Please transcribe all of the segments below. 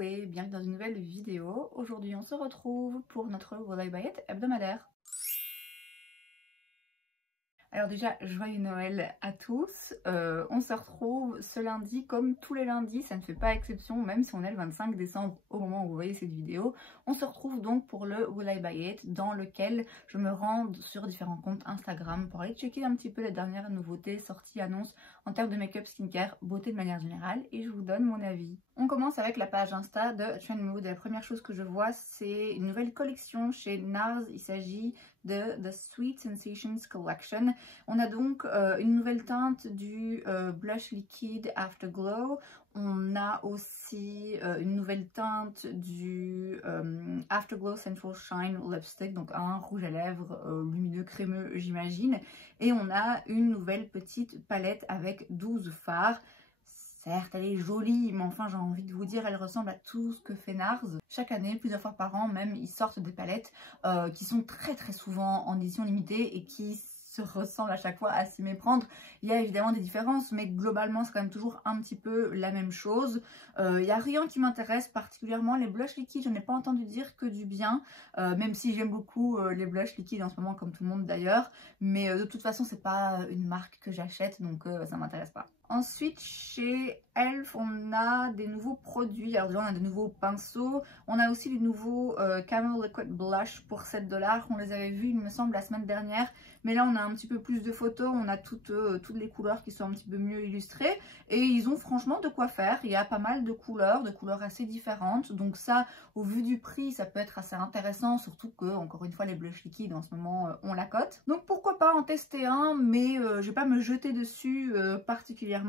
Hello et bienvenue dans une nouvelle vidéo. Aujourd'hui on se retrouve pour notre Will I Buy It hebdomadaire. Alors déjà, joyeux Noël à tous. On se retrouve ce lundi comme tous les lundis, ça ne fait pas exception, même si on est le 25 décembre au moment où vous voyez cette vidéo. On se retrouve donc pour le Will I Buy It, dans lequel je me rends sur différents comptes Instagram pour aller checker un petit peu les dernières nouveautés, sorties, annonces en termes de make-up, skincare, beauté de manière générale, et je vous donne mon avis. On commence avec la page Insta de Trendmood. La première chose que je vois, c'est une nouvelle collection chez NARS. Il s'agit de The Sweet Sensations Collection. On a donc une nouvelle teinte du blush liquide Afterglow. On a aussi une nouvelle teinte du Afterglow Central Shine Lipstick, donc un rouge à lèvres lumineux crémeux j'imagine. Et on a une nouvelle petite palette avec 12 fards. Certes, elle est jolie, mais enfin j'ai envie de vous dire, elle ressemble à tout ce que fait NARS. Chaque année, plusieurs fois par an même, ils sortent des palettes qui sont très souvent en édition limitée et qui se ressemblent à chaque fois à s'y méprendre. Il y a évidemment des différences, mais globalement c'est quand même toujours un petit peu la même chose. Il n'y a rien qui m'intéresse particulièrement. Les blushs liquides, je n'ai pas entendu dire que du bien, même si j'aime beaucoup les blushs liquides en ce moment, comme tout le monde d'ailleurs. Mais de toute façon, c'est pas une marque que j'achète, donc ça m'intéresse pas. Ensuite, chez Elf, on a des nouveaux produits. Alors déjà, on a des nouveaux pinceaux. On a aussi les nouveaux Camel Liquid Blush pour 7 $. On les avait vus, il me semble, la semaine dernière. Mais là, on a un petit peu plus de photos. On a toutes les couleurs qui sont un petit peu mieux illustrées. Et ils ont franchement de quoi faire. Il y a pas mal de couleurs assez différentes. Donc ça, au vu du prix, ça peut être assez intéressant. Surtout que, encore une fois, les blushs liquides, en ce moment, ont la cote. Donc pourquoi pas en tester un, mais je vais pas me jeter dessus particulièrement.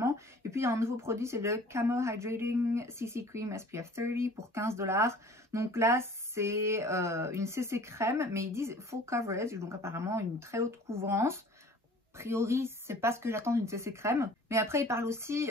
Et puis il y a un nouveau produit, c'est le Camo Hydrating CC Cream SPF 30 pour 15 $. Donc là c'est une CC crème, mais ils disent full coverage, donc apparemment une très haute couvrance. A priori c'est pas ce que j'attends d'une CC crème, mais après ils parlent aussi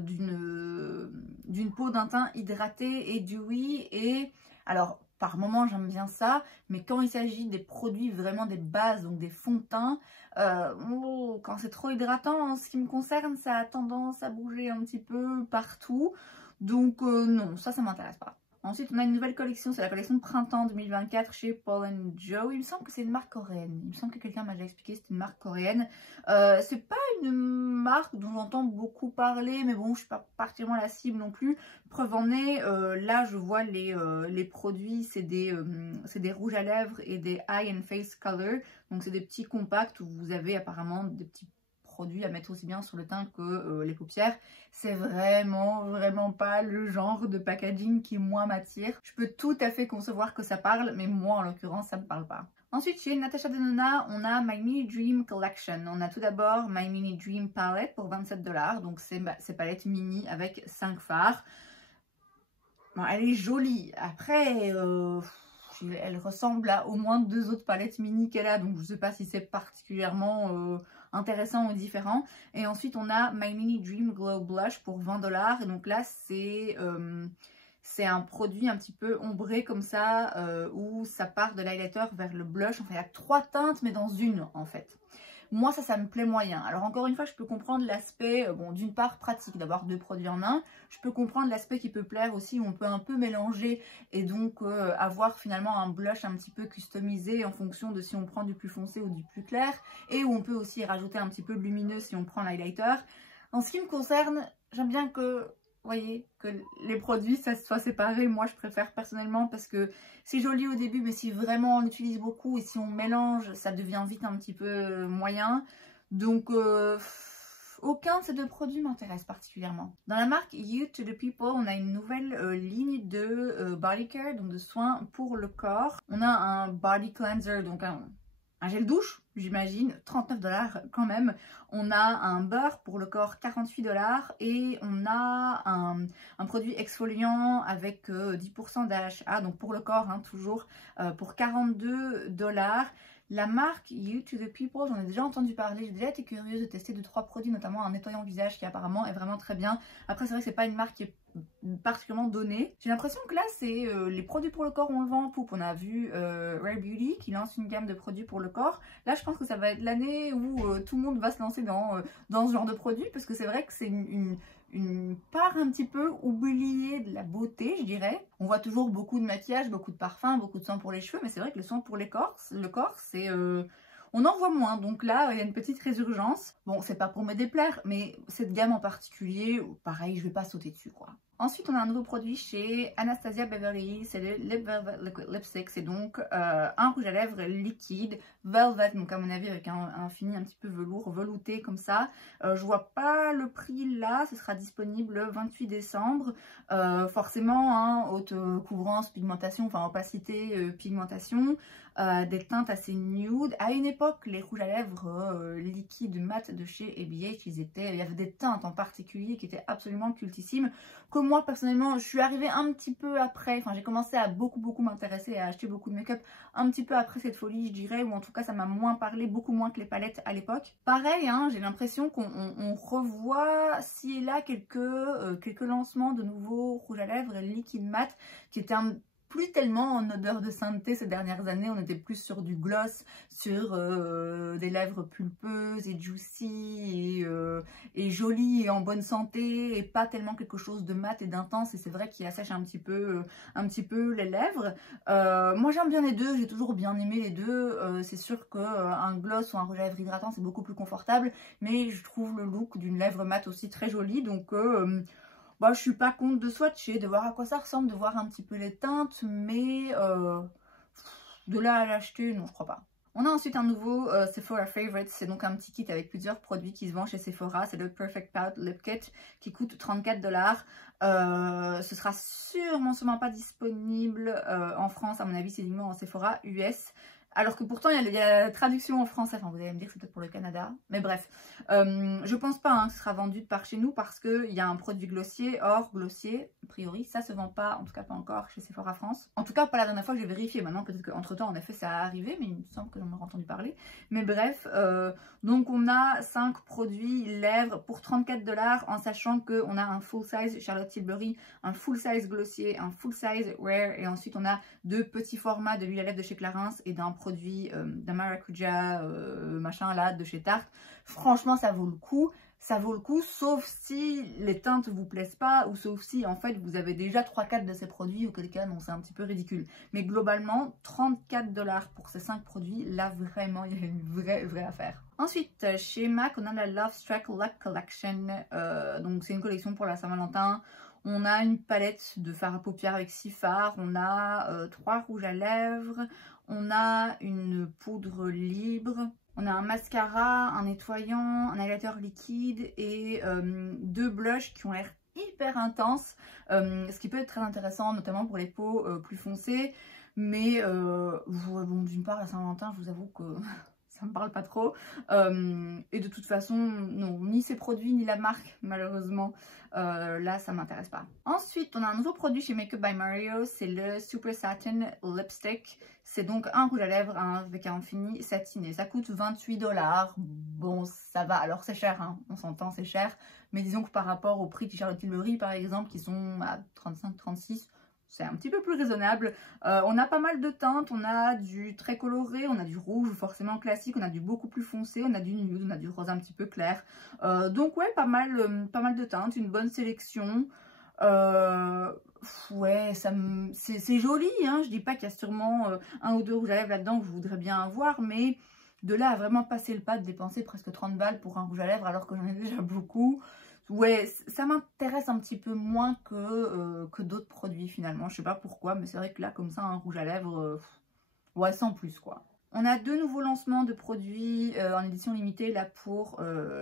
d'une peau d'un teint hydraté et dewy. Et alors par moment j'aime bien ça, mais quand il s'agit des produits vraiment des bases, donc des fonds de teint, quand c'est trop hydratant, en ce qui me concerne, ça a tendance à bouger un petit peu partout. Donc non, ça m'intéresse pas. Ensuite, on a une nouvelle collection, c'est la collection de printemps 2024 chez Paul & Joe. Il me semble que c'est une marque coréenne. Il me semble que quelqu'un m'a déjà expliqué que c'est une marque coréenne. C'est pas une marque dont j'entends beaucoup parler, mais bon, je suis pas particulièrement la cible non plus. Preuve en est, là je vois les produits, c'est des rouges à lèvres et des eye and face color. Donc c'est des petits compacts où vous avez apparemment des petits produits à mettre aussi bien sur le teint que les paupières. C'est vraiment pas le genre de packaging qui moi m'attire. Je peux tout à fait concevoir que ça parle, mais moi en l'occurrence ça me parle pas. Ensuite, chez Natasha Denona, on a My Mini Dream Collection. On a tout d'abord My Mini Dream Palette pour 27 $. Donc c'est palette mini avec 5 fards. Bon, elle est jolie. Après, elle ressemble à au moins 2 autres palettes mini qu'elle a. Donc je sais pas si c'est particulièrement intéressant ou différent. Et ensuite, on a My Mini Dream Glow Blush pour 20 $. Et donc là, c'est un produit un petit peu ombré comme ça, où ça part de l'highlighter vers le blush. Enfin, il y a 3 teintes, mais dans une en fait. Moi, ça me plaît moyen. Alors encore une fois, je peux comprendre l'aspect, bon, d'une part pratique d'avoir 2 produits en un. Je peux comprendre l'aspect qui peut plaire aussi, où on peut un peu mélanger et donc avoir finalement un blush un petit peu customisé en fonction de si on prend du plus foncé ou du plus clair. Et où on peut aussi rajouter un petit peu de lumineux si on prend l'highlighter. En ce qui me concerne, j'aime bien que, voyez, que les produits ça soit séparé. Moi je préfère personnellement parce que c'est joli au début, mais si vraiment on l'utilise beaucoup et si on mélange, ça devient vite un petit peu moyen. Donc aucun de ces 2 produits m'intéresse particulièrement. Dans la marque You to the People, on a une nouvelle ligne de body care, donc de soins pour le corps. On a un body cleanser, donc un gel douche, j'imagine, 39 $ quand même. On a un beurre pour le corps, 48 $. Et on a un produit exfoliant avec 10% d'AHA, donc pour le corps, hein, toujours, pour 42 $. La marque You to the People, j'en ai déjà entendu parler, j'ai déjà été curieuse de tester 2-3 produits, notamment un nettoyant visage qui apparemment est vraiment très bien. Après c'est vrai que c'est pas une marque qui est particulièrement donnée. J'ai l'impression que là c'est les produits pour le corps, on le vend en poupe. On a vu Rare Beauty qui lance une gamme de produits pour le corps. Là je pense que ça va être l'année où tout le monde va se lancer dans ce genre de produits, parce que c'est vrai que c'est une une part un petit peu oubliée de la beauté, je dirais. On voit toujours beaucoup de maquillage, beaucoup de parfum, beaucoup de soin pour les cheveux, mais c'est vrai que le soin pour le corps, c'est... on en voit moins, donc là, il y a une petite résurgence. Bon, c'est pas pour me déplaire, mais cette gamme en particulier, pareil, je vais pas sauter dessus, quoi. Ensuite, on a un nouveau produit chez Anastasia Beverly Hills, c'est le Lip Velvet Liquid Lipstick. C'est donc un rouge à lèvres liquide, velvet, donc à mon avis avec un fini un petit peu velours, velouté comme ça. Je vois pas le prix là, ce sera disponible le 28 décembre. Forcément, hein, haute couvrance, pigmentation, enfin opacité, pigmentation. Des teintes assez nude. À une époque, les rouges à lèvres liquides mat de chez ABH, il y avait des teintes en particulier qui étaient absolument cultissimes. Que moi, personnellement, je suis arrivée un petit peu après. Enfin, j'ai commencé à beaucoup m'intéresser et à acheter beaucoup de make-up un petit peu après cette folie, je dirais. Ou en tout cas, ça m'a moins parlé, beaucoup moins que les palettes à l'époque. Pareil, hein, j'ai l'impression qu'on revoit ci et là quelques lancements de nouveaux rouges à lèvres liquide mat qui étaient plus tellement en odeur de sainteté ces dernières années. On était plus sur du gloss, sur des lèvres pulpeuses et juicy et jolies et en bonne santé, et pas tellement quelque chose de mat et d'intense, et c'est vrai qu'il assèche un petit peu les lèvres. Moi j'aime bien les deux, j'ai toujours bien aimé les deux. C'est sûr qu'un gloss ou un rouge à lèvres hydratant c'est beaucoup plus confortable, mais je trouve le look d'une lèvre mat aussi très joli, donc bah, je suis pas contre de swatcher, de voir à quoi ça ressemble, de voir un petit peu les teintes, mais de là à l'acheter, non, je crois pas. On a ensuite un nouveau Sephora Favorites, c'est donc un petit kit avec plusieurs produits qui se vendent chez Sephora. C'est le Perfect Pout Lip Kit qui coûte 34 $. Ce sera sûrement pas disponible en France, à mon avis, c'est uniquement en Sephora US. Alors que pourtant, il y a la traduction en français. Enfin, vous allez me dire que c'est peut-être pour le Canada. Mais bref, je pense pas hein, que ce sera vendu de par chez nous parce qu'il y a un produit glossier. Or, glossier, a priori, ça se vend pas. En tout cas, pas encore chez Sephora France. En tout cas, pas la dernière fois que j'ai vérifié. Maintenant, peut-être qu'entre temps, en effet, ça a arrivé. Mais il me semble que j'en ai entendu parler. Mais bref, donc on a 5 produits lèvres pour 34 $. En sachant qu'on a un full size Charlotte Tilbury, un full size glossier, un full size wear. Et ensuite, on a 2 petits formats de l'huile à lèvres de chez Clarins et d'un produit d'un maracuja machin là de chez Tarte. Franchement ça vaut le coup, sauf si les teintes vous plaisent pas, ou sauf si en fait vous avez déjà 3-4 de ces produits, auquel cas non, c'est un petit peu ridicule. Mais globalement 34 $ pour ces 5 produits, là vraiment il y a une vraie affaire. Ensuite chez MAC on a la Love Struck Luck Collection, donc c'est une collection pour la Saint-Valentin. On a une palette de fard à paupières avec 6 fards, on a 3 rouges à lèvres, on a une poudre libre, on a un mascara, un nettoyant, un highlighter liquide et 2 blushs qui ont l'air hyper intenses, ce qui peut être très intéressant notamment pour les peaux plus foncées. Mais bon, d'une part la Saint-Valentin, je vous avoue que ça me parle pas trop, et de toute façon non, ni ces produits ni la marque malheureusement, là ça m'intéresse pas. Ensuite on a un nouveau produit chez Makeup by Mario, c'est le Super Satin Lipstick. C'est donc un rouge à lèvres avec un fini satiné, ça coûte 28 $. Bon ça va, alors c'est cher hein, on s'entend, c'est cher, mais disons que par rapport au prix de Charlotte Tilbury par exemple qui sont à 35-36, c'est un petit peu plus raisonnable. On a pas mal de teintes, on a du très coloré, on a du rouge forcément classique, on a du beaucoup plus foncé, on a du nude, on a du rose un petit peu clair. Donc ouais, pas mal de teintes, une bonne sélection. Ouais, c'est joli, hein. Je dis pas qu'il y a sûrement un ou deux rouges à lèvres là-dedans que je voudrais bien avoir, mais de là à vraiment passer le pas de dépenser presque 30 balles pour un rouge à lèvres alors que j'en ai déjà beaucoup. Ouais, ça m'intéresse un petit peu moins que d'autres produits finalement. Je sais pas pourquoi, mais c'est vrai que là, comme ça, un rouge à lèvres, ouais, sans plus quoi. On a 2 nouveaux lancements de produits en édition limitée là pour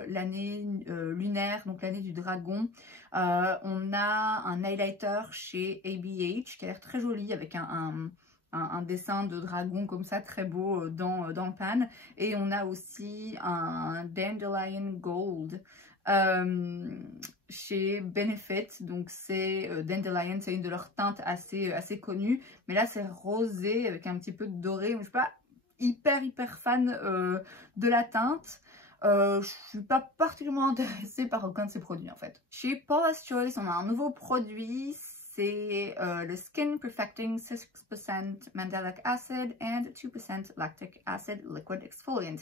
l'année lunaire, donc l'année du dragon. On a un highlighter chez ABH qui a l'air très joli avec un dessin de dragon comme ça très beau dans le pan. Et on a aussi un Dandelion Gold chez Benefit, donc c'est Dandelion, c'est une de leurs teintes assez connues, mais là c'est rosé avec un petit peu de doré. Je suis pas hyper fan de la teinte. Je suis pas particulièrement intéressée par aucun de ces produits en fait. Chez Paula's Choice on a un nouveau produit, c'est le Skin Perfecting 6% Mandelic Acid and 2% Lactic Acid Liquid Exfoliant.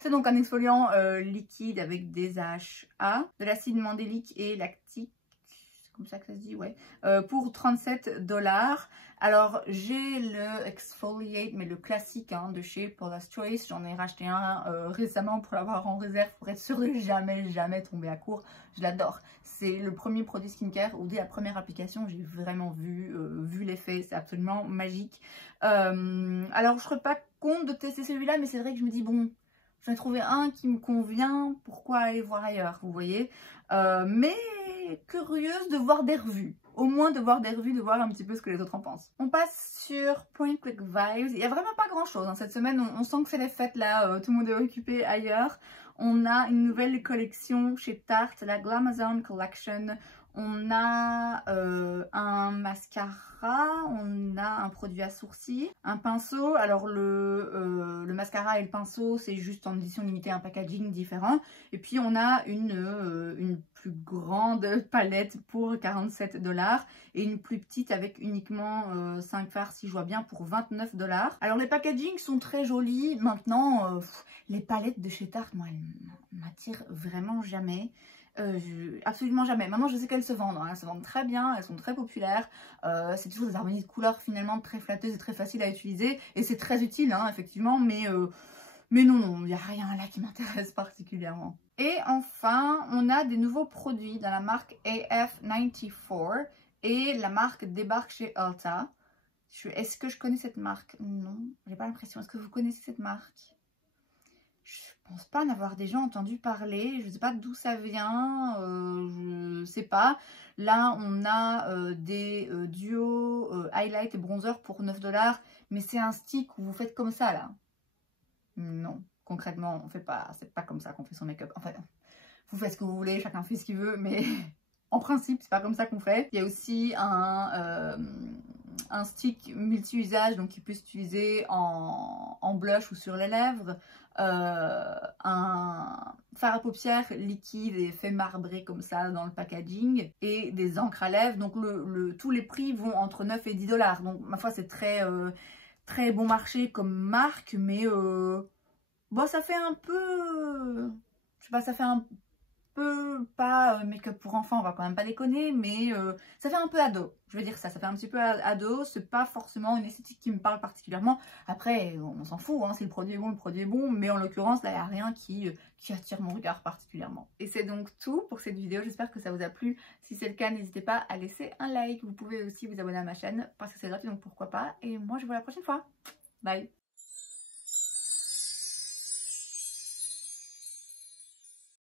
C'est donc un exfoliant liquide avec des AHA, de l'acide mandélique et lactique comme ça que ça se dit, ouais, pour 37 $. Alors, j'ai le Exfoliate, mais le classique hein, de chez Paula's Choice. J'en ai racheté un récemment pour l'avoir en réserve, pour être sûre de jamais tomber à court. Je l'adore. C'est le premier produit skincare où dès la première application, j'ai vraiment vu l'effet. C'est absolument magique. Alors, je ne serais pas contre de tester celui-là, mais c'est vrai que je me dis, bon, j'en ai trouvé un qui me convient, pourquoi aller voir ailleurs, vous voyez. Mais curieuse de voir des revues. Au moins de voir des revues, de voir un petit peu ce que les autres en pensent. On passe sur Point Click Vibes. Il n'y a vraiment pas grand chose. Hein. Cette semaine, on sent que c'est les fêtes là, tout le monde est occupé ailleurs. On a une nouvelle collection chez Tarte, la Glamazon Collection. On a un mascara, on a un produit à sourcils, un pinceau. Alors le mascara et le pinceau, c'est juste en édition limitée, un packaging différent. Et puis on a une plus grande palette pour 47 $ et une plus petite avec uniquement 5 fards, si je vois bien, pour 29 $. Alors les packagings sont très jolis. Maintenant, les palettes de chez Tarte, moi, elles m'attirent vraiment jamais. Absolument jamais. Maintenant je sais qu'elles se vendent, hein. Elles se vendent très bien, elles sont très populaires, c'est toujours des harmonies de couleurs finalement très flatteuses et très faciles à utiliser et c'est très utile hein, effectivement, mais non, il n'y a rien là qui m'intéresse particulièrement. Et enfin on a des nouveaux produits dans la marque AF94 et la marque débarque chez Ulta. Est-ce que je connais cette marque? Non, j'ai pas l'impression. Est-ce que vous connaissez cette marque? Je pense pas en avoir déjà entendu parler, je sais pas d'où ça vient, je sais pas. Là on a des duos highlight et bronzer pour 9 $, mais c'est un stick où vous faites comme ça là. Non, concrètement on fait pas, c'est pas comme ça qu'on fait son make-up. Enfin, vous faites ce que vous voulez, chacun fait ce qu'il veut, mais en principe c'est pas comme ça qu'on fait. Il y a aussi un stick multi-usage, donc qui peut s'utiliser en blush ou sur les lèvres. Un fard à paupières liquide et fait marbrer comme ça dans le packaging et des encres à lèvres. Donc tous les prix vont entre 9 et 10 $. Donc ma foi c'est très bon marché comme marque, mais bon ça fait un peu, je sais pas, ça fait un peu pas make-up pour enfants, on va quand même pas déconner, mais ça fait un peu ado, je veux dire ça fait un petit peu ado, c'est pas forcément une esthétique qui me parle particulièrement. Après on s'en fout, hein, si le produit est bon, mais en l'occurrence là il n'y a rien qui attire mon regard particulièrement. Et c'est donc tout pour cette vidéo, j'espère que ça vous a plu. Si c'est le cas, n'hésitez pas à laisser un like, vous pouvez aussi vous abonner à ma chaîne parce que c'est gratuit, donc pourquoi pas. Et moi je vous vois la prochaine fois, bye.